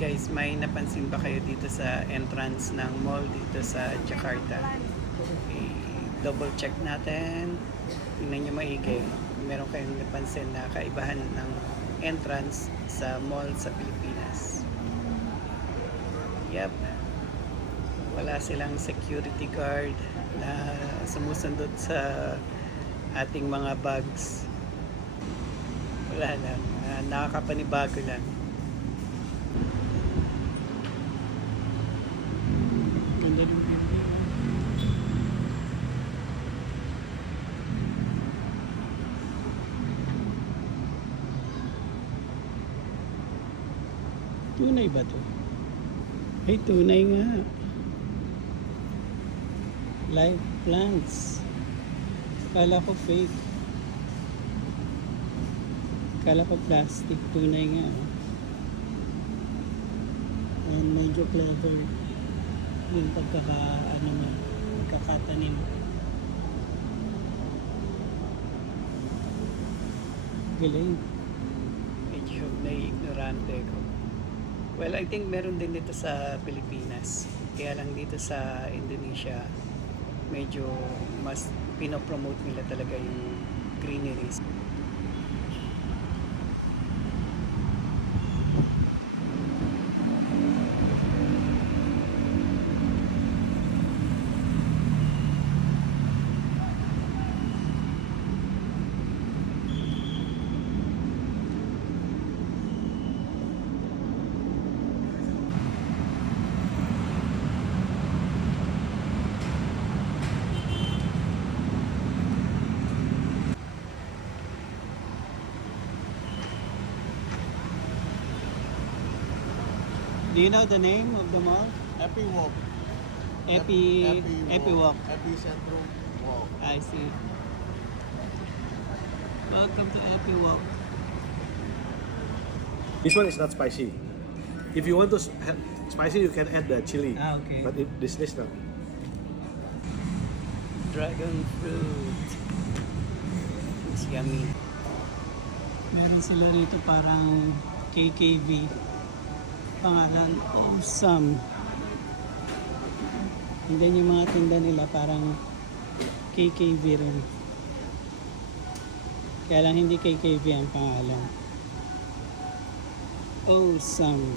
Guys, may napansin ba kayo dito sa entrance ng mall dito sa Jakarta? I-double check natin. Tingnan nyo maigi. Meron kayong napansin na kaibahan ng entrance sa mall sa Pilipinas. Yep. Wala silang security guard na sumusundot sa ating mga bags. Wala lang. Nakakapanibago lang. Ganda ng building. Tunay ba to? Ay, tunay nga. Live plants. Kala ko fake. Kala ko plastic. Tunay nga. And medyo clever yung pagkakatanim. Galing. Medyo nai-ignorante ko. Well, I think meron din dito sa Pilipinas. Kaya lang dito sa Indonesia, medyo mas pinopromote nila talaga yung greeneries. Do you know the name of the mall? Happy Walk. Epi Walk. Happy Central Walk. I see. Welcome to Epi Walk. This one is not spicy. If you want to spicy, you can add the chili. Okay. But if this not. Dragon fruit. It's yummy. Meron sila rito parang KKV. Pangalan, Awesome. And then yung mga tinda nila parang KKV rin. Kaya lang hindi KKV ang pangalan. Awesome.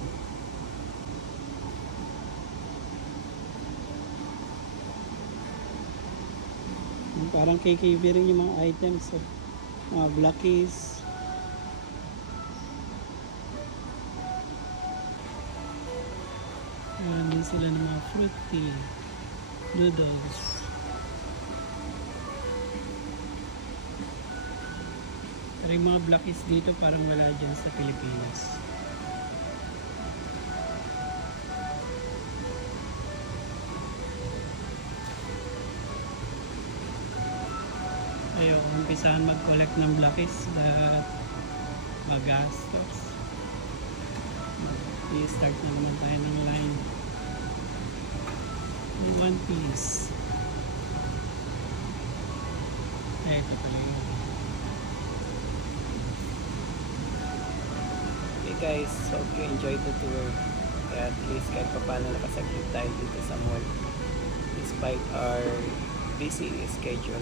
Parang KKV rin yung mga items. Mga Blackies. Meron din sila ng mga fruity noodles. Pero yung mga Blackies dito parang wala dyan sa Pilipinas. Ayun, umpisahan mag-collect ng Blackies at magastos. I-start na naman tayo ng line. One piece. Ay, ito pala yun. Okay guys, so hope you enjoyed the tour. Kaya at least kahit pa paano nakasaglit tayo dito sa mall despite our busy schedule.